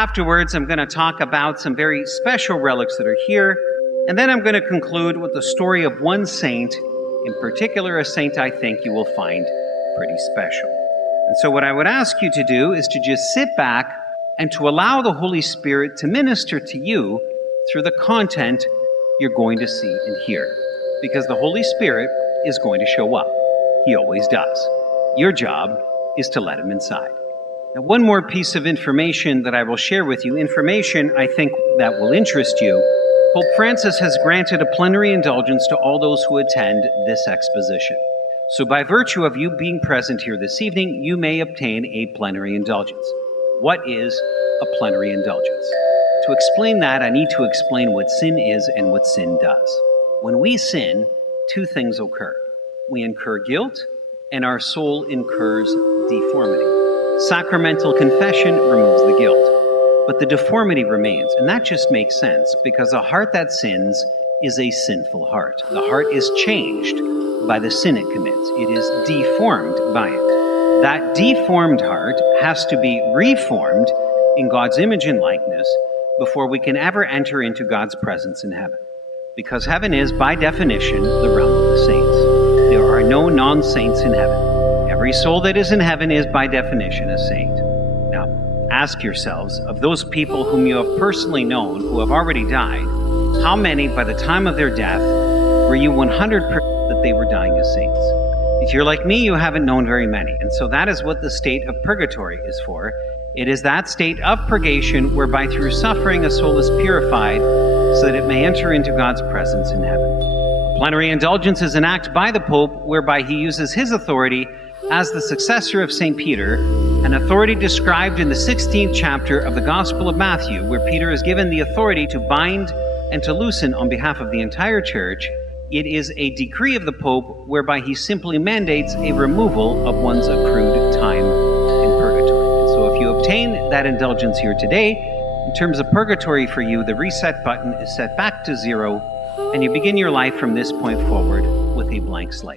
Afterwards, I'm going to talk about some very special relics that are here, and then I'm going to conclude with the story of one saint, in particular a saint I think you will find pretty special. And so what I would ask you to do is to just sit back and to allow the Holy Spirit to minister to you through the content you're going to see and hear. Because the Holy Spirit is going to show up. He always does. Your job is to let him inside. Now, one more piece of information that I will share with you, information I think that will interest you. Pope Francis has granted a plenary indulgence to all those who attend this exposition. So by virtue of you being present here this evening, you may obtain a plenary indulgence. What is a plenary indulgence? To explain that, I need to explain what sin is and what sin does. When we sin, two things occur. We incur guilt, and our soul incurs deformity. Sacramental confession removes the guilt, but the deformity remains, and that just makes sense, because a heart that sins is a sinful heart. The heart is changed by the sin it commits. It is deformed by it. That deformed heart has to be reformed in God's image and likeness before we can ever enter into God's presence in heaven. Because heaven is, by definition, the realm of the saints. There are no non-saints in heaven. Every soul that is in heaven is, by definition, a saint. Now, ask yourselves, of those people whom you have personally known who have already died, how many, by the time of their death, were you 100% that they were dying as saints? If you're like me, you haven't known very many. And so that is what the state of purgatory is for. It is that state of purgation whereby through suffering a soul is purified so that it may enter into God's presence in heaven. A plenary indulgence is an act by the Pope whereby he uses his authority as the successor of St. Peter, an authority described in the 16th chapter of the Gospel of Matthew, where Peter is given the authority to bind and to loosen on behalf of the entire church. It is a decree of the Pope whereby he simply mandates a removal of one's accrued time in purgatory. And so if you obtain that indulgence here today, in terms of purgatory for you, the reset button is set back to 0, and you begin your life from this point forward with a blank slate.